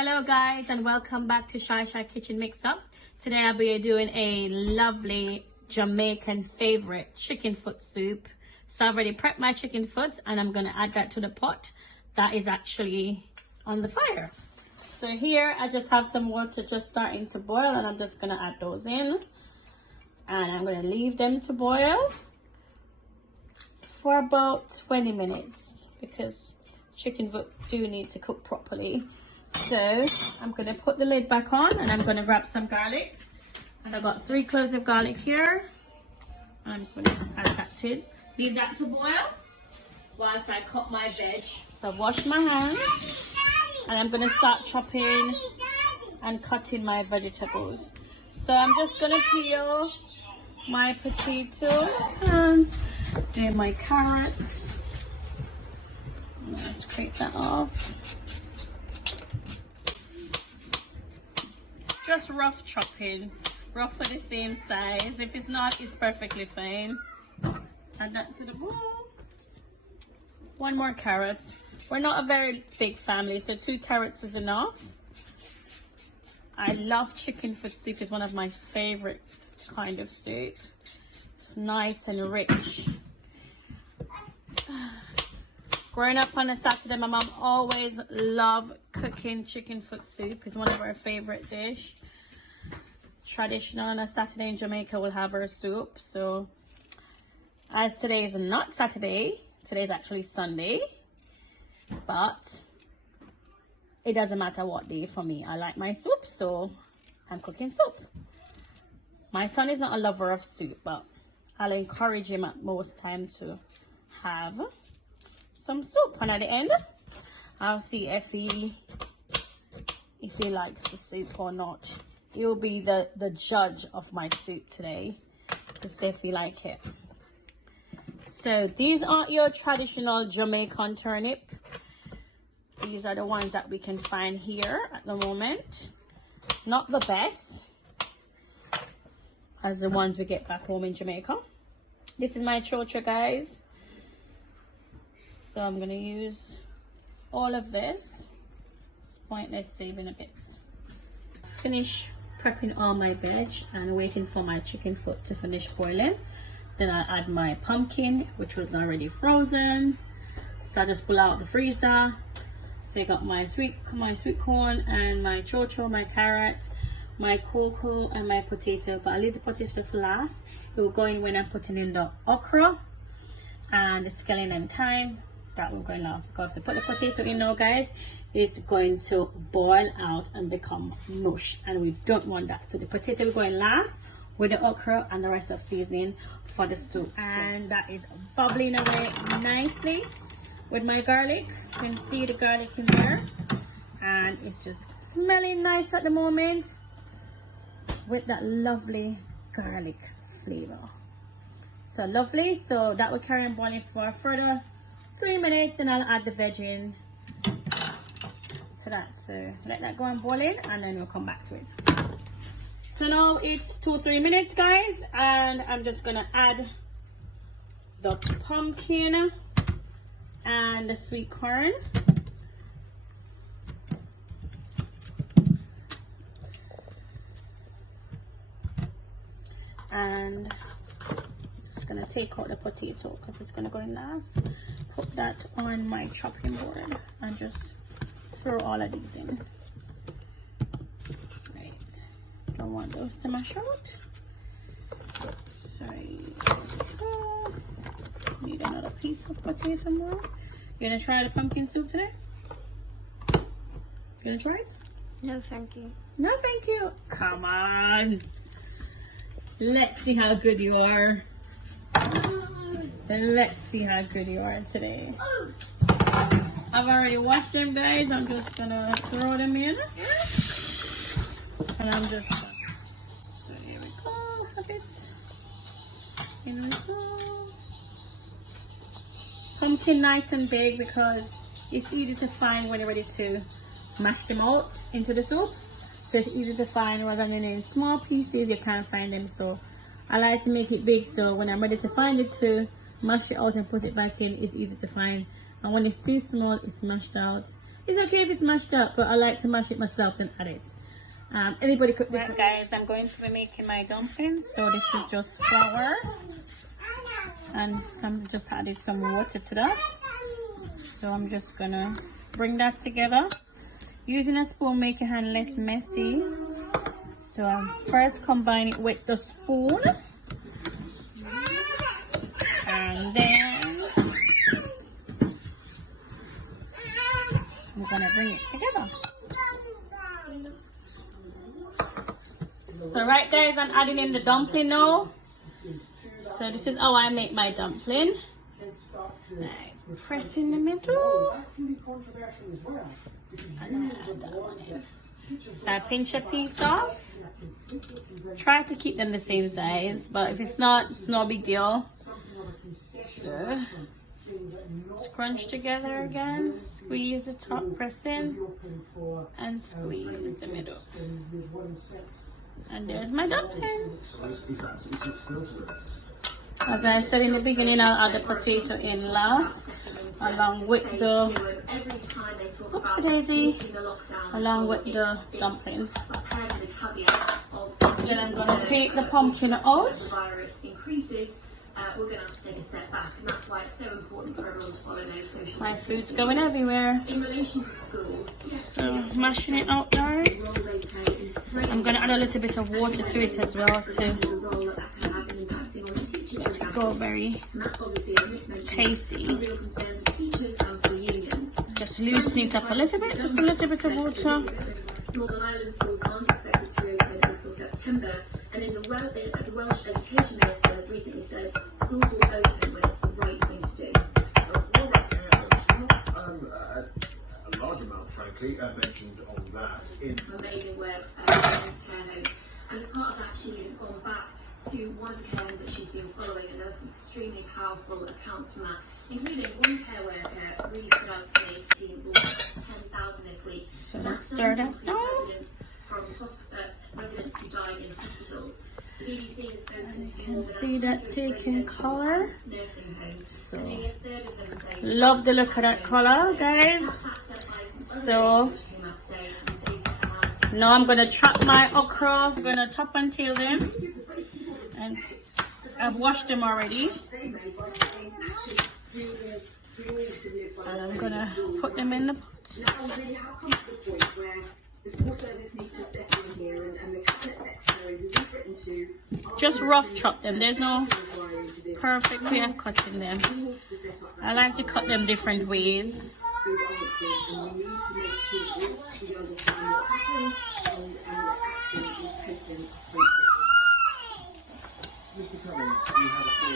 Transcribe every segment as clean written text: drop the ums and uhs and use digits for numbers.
Hello guys, and welcome back to Shy Kitchen Mix Up. Today I'll be doing a lovely Jamaican favorite chicken foot soup. So I've already prepped my chicken foot and I'm going to add that to the pot that is actually on the fire. So here I just have some water just starting to boil, and I'm just going to add those in, and I'm going to leave them to boil for about 20 minutes because chicken foot do need to cook properly. So I'm going to put the lid back on and I'm going to grab some garlic. So I've got 3 cloves of garlic here. I'm going to add that to it. Leave that to boil whilst I cut my veg. So I've washed my hands and I'm going to start chopping and cutting my vegetables. So I'm just going to peel my potato and do my carrots. I'm going to scrape that off. Just rough chopping, rough for the same size. If it's not, it's perfectly fine. Add that to the bowl. 1 more carrot. We're not a very big family, so 2 carrots is enough. I love chicken foot soup. It's one of my favorite kind of soup. It's nice and rich. Growing up on a Saturday, my mom always loved cooking chicken foot soup. It's one of her favorite dish. Traditional on a Saturday in Jamaica, we'll have her soup. So as today is not Saturday, today is actually Sunday, but it doesn't matter what day for me. I like my soup, so I'm cooking soup. My son is not a lover of soup, but I'll encourage him at most time to have some soup, and at the end I'll see if he likes the soup or not. He'll be the judge of my soup today to see if he like it. So these aren't your traditional Jamaican turnip. These are the ones that we can find here at the moment. Not the best as the ones we get back home in Jamaica. This is my ChoCho, guys. So I'm going to use all of this. It's pointless saving a bit. Finish prepping all my veg and waiting for my chicken foot to finish boiling. Then I add my pumpkin, which was already frozen. So I just pull out the freezer. So I got my sweet corn and my ChoCho, my carrots, my cocoa and my potato. But I leave the potato for last. It will go in when I'm putting in the okra and the scallion and thyme. That will go in last, because to put the potato in now, guys, it's going to boil out and become mush, and we don't want that. So the potato will go in last with the okra and the rest of seasoning for the stew. And that is bubbling away nicely with my garlic. You can see the garlic in there, and it's just smelling nice at the moment with that lovely garlic flavor. So lovely. So that will carry on boiling for a further 3 minutes, then I'll add the veg in to that. So let that go and boil in, and then we'll come back to it. So now it's 2-3 minutes, guys, and I'm just gonna add the pumpkin and the sweet corn. And just gonna take out the potato because it's gonna go in last. Put that on my chopping board and just throw all of these in. Right, don't want those to mash out. Sorry. Need another piece of potato more. You gonna try the pumpkin soup today? You gonna try it? No, thank you. No, thank you. Come on. Let's see how good you are. Let's see how good you are today. I've already washed them, guys. I'm just gonna throw them in. And I'm just so here we go. Have it. In we go. Pumpkin nice and big because it's easy to find when you're ready to mash them out into the soup. So it's easy to find rather than in small pieces. You can't find them. So I like to make it big, so when I'm ready to find it to mash it out and put it back in, it's easy to find. And when it's too small, it's mashed out. It's okay if it's mashed up, but I like to mash it myself and add it. Anybody cook different. Right, guys, I'm going to be making my dumplings. So this is just flour, and just added some water to that. So I'm just gonna bring that together. Using a spoon make your hand less messy. So I'm first combine it with the spoon, and then I'm gonna bring it together. So right, guys, I'm adding in the dumpling now. So this is how I make my dumpling. Right, press in the middle. And add that one in. So I pinch a piece off. Try to keep them the same size, but if it's not, it's no big deal. So scrunch together again, squeeze the top, press in, and squeeze the middle. And there's my dumpling. As I said in the beginning, I'll add the potato in last, along with the oopsie daisy, along with the dumpling. Then I'm going to take the pumpkin out. We're going to have to take a step back, and that's why it's so important for everyone to follow those social. My food's going everywhere. In relation to schools, so mashing it out, guys. I'm going to add a little bit of water to it as well to go very tasty. Just loosen it up a little bit, just a little bit of water. Northern Ireland schools aren't expected to reopen until September, and the Welsh Education Minister has recently said schools will open when it's the right thing to do. A large amount, frankly, mentioned on that. It's amazing work in care homes, and as part of that, she has gone back to one of the care homes that she's been following, and there are some extremely powerful accounts from that, including one care worker really stood out to me. She will 10,000 this week. So let's start out now. Residents who died in hospitals. The BBC has spoken to more than see that taking colour. Nursing homes. So love the look of that colour, guys. So now I'm gonna chop my okra. I'm gonna top and tail them, and I've washed them already. And I'm gonna put them in the pot. Just rough chop them. There's no perfect way of cutting them. I like to cut them different ways. Mr. Cummings, you had a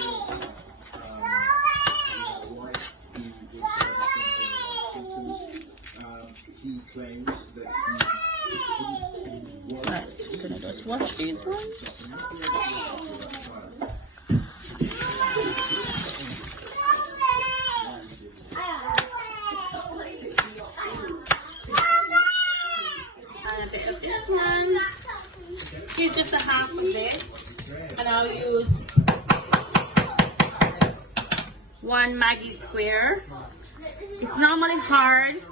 he claims that he right, I'm gonna just wash these ones. And a bit of this one. Here's just a half of this, and I'll use one Maggie square. It's normally hard,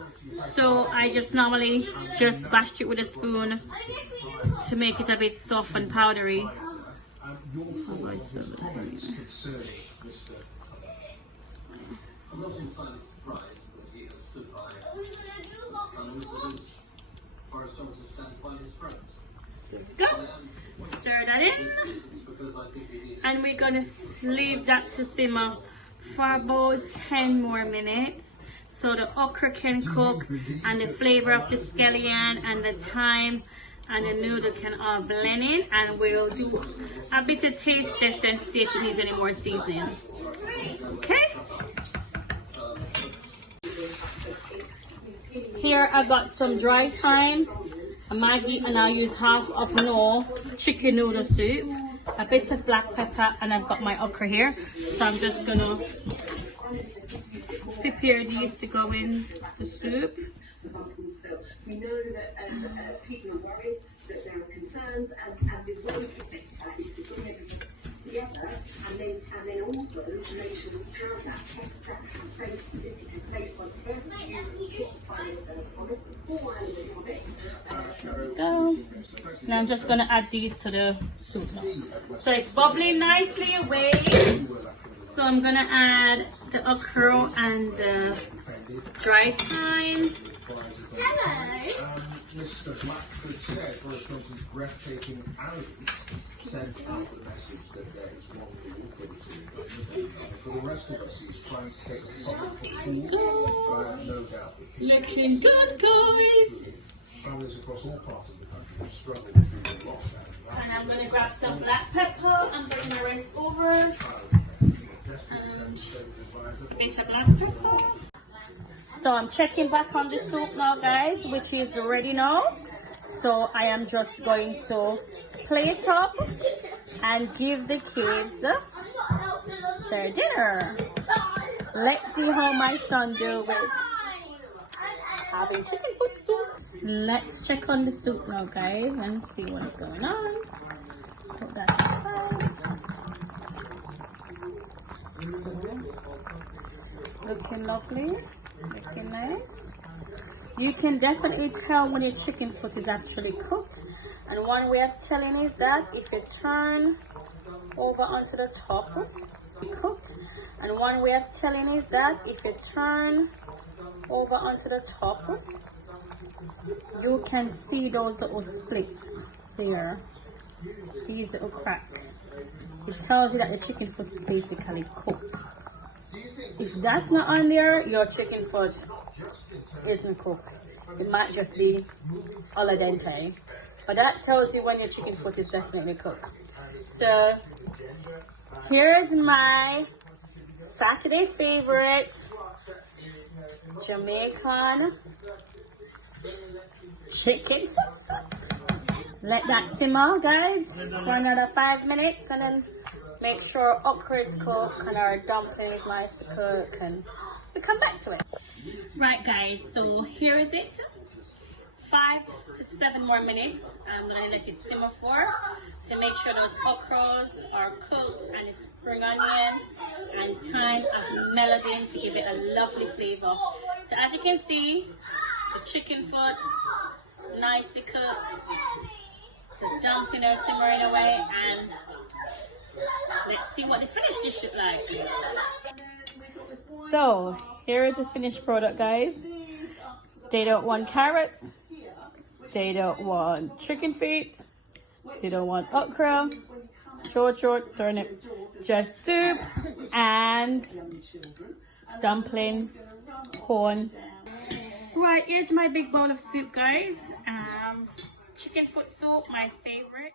so I just normally just bash it with a spoon to make it a bit soft and powdery. I'm not entirely surprised that he has stood by Boris Johnson satisfied his friends. Go. Stir that in, and we're gonna leave that to simmer for about 10 more minutes, so the okra can cook and the flavor of the scallion and the thyme and the noodle can all blend in, and we'll do a bit of taste test and see if it needs any more seasoning. Okay, here I got some dry thyme, a Maggie, and I'll use half of chicken noodle soup, a bit of black pepper, and I've got my okra here. So I'm just gonna prepare these to go in the soup. We know that people are worried, that there are concerns, and the way to fix that is to bring everything together together, and then also to make sure that you have that face based on you justify yourself on it beforehand on it. Go. Now I'm just gonna add these to the soup now. So it's bubbling nicely away. So I'm gonna add the okra and the dry thyme. Mr. Blackford said Boris Johnson's breathtaking arrogance sent out the message that there is one rule for the two governments. For the rest of us, he's trying to take a public for food, but I have no doubt that Looking good, guys. families across all parts of the country have struggled through the lockdown. And I'm gonna grab some black pepper and bring my rice over. Bit of black pepper. So I'm checking back on the soup now, guys, which is ready now. So I am just going to plate up and give the kids their dinner. Let's see how my son do with having chicken foot soup. Let's check on the soup now, guys, and see what's going on. Put that aside. So, looking lovely. Looking nice. You can definitely tell when your chicken foot is actually cooked, and one way of telling is that if you turn over onto the top, cooked, and one way of telling is that if you turn over onto the top, you can see those little splits there, these little cracks. It tells you that the chicken foot is basically cooked. If that's not on there, your chicken foot isn't cooked. It might just be al dente. But that tells you when your chicken foot is definitely cooked. So here's my Saturday favorite Jamaican Chickenfootsoup. Let that simmer, guys, for another 5 minutes, and then make sure okra is cooked and our dumpling is nice to cook, and we come back to it. Right, guys, so here is it. 5 to 7 more minutes. I'm gonna let it simmer for to make sure those okras are cooked and the spring onion and thyme are mellowed in to give it a lovely flavor. So as you can see, the chicken foot nicely cooked, the dumpling are simmering away, and let's see what the finished dish look like. So here is the finished product, guys. They don't want carrots, they don't want chicken feet, they don't want okra, ChoCho, turnip, just soup and dumpling, corn. Right, here's my big bowl of soup, guys. Chicken foot soup, my favorite.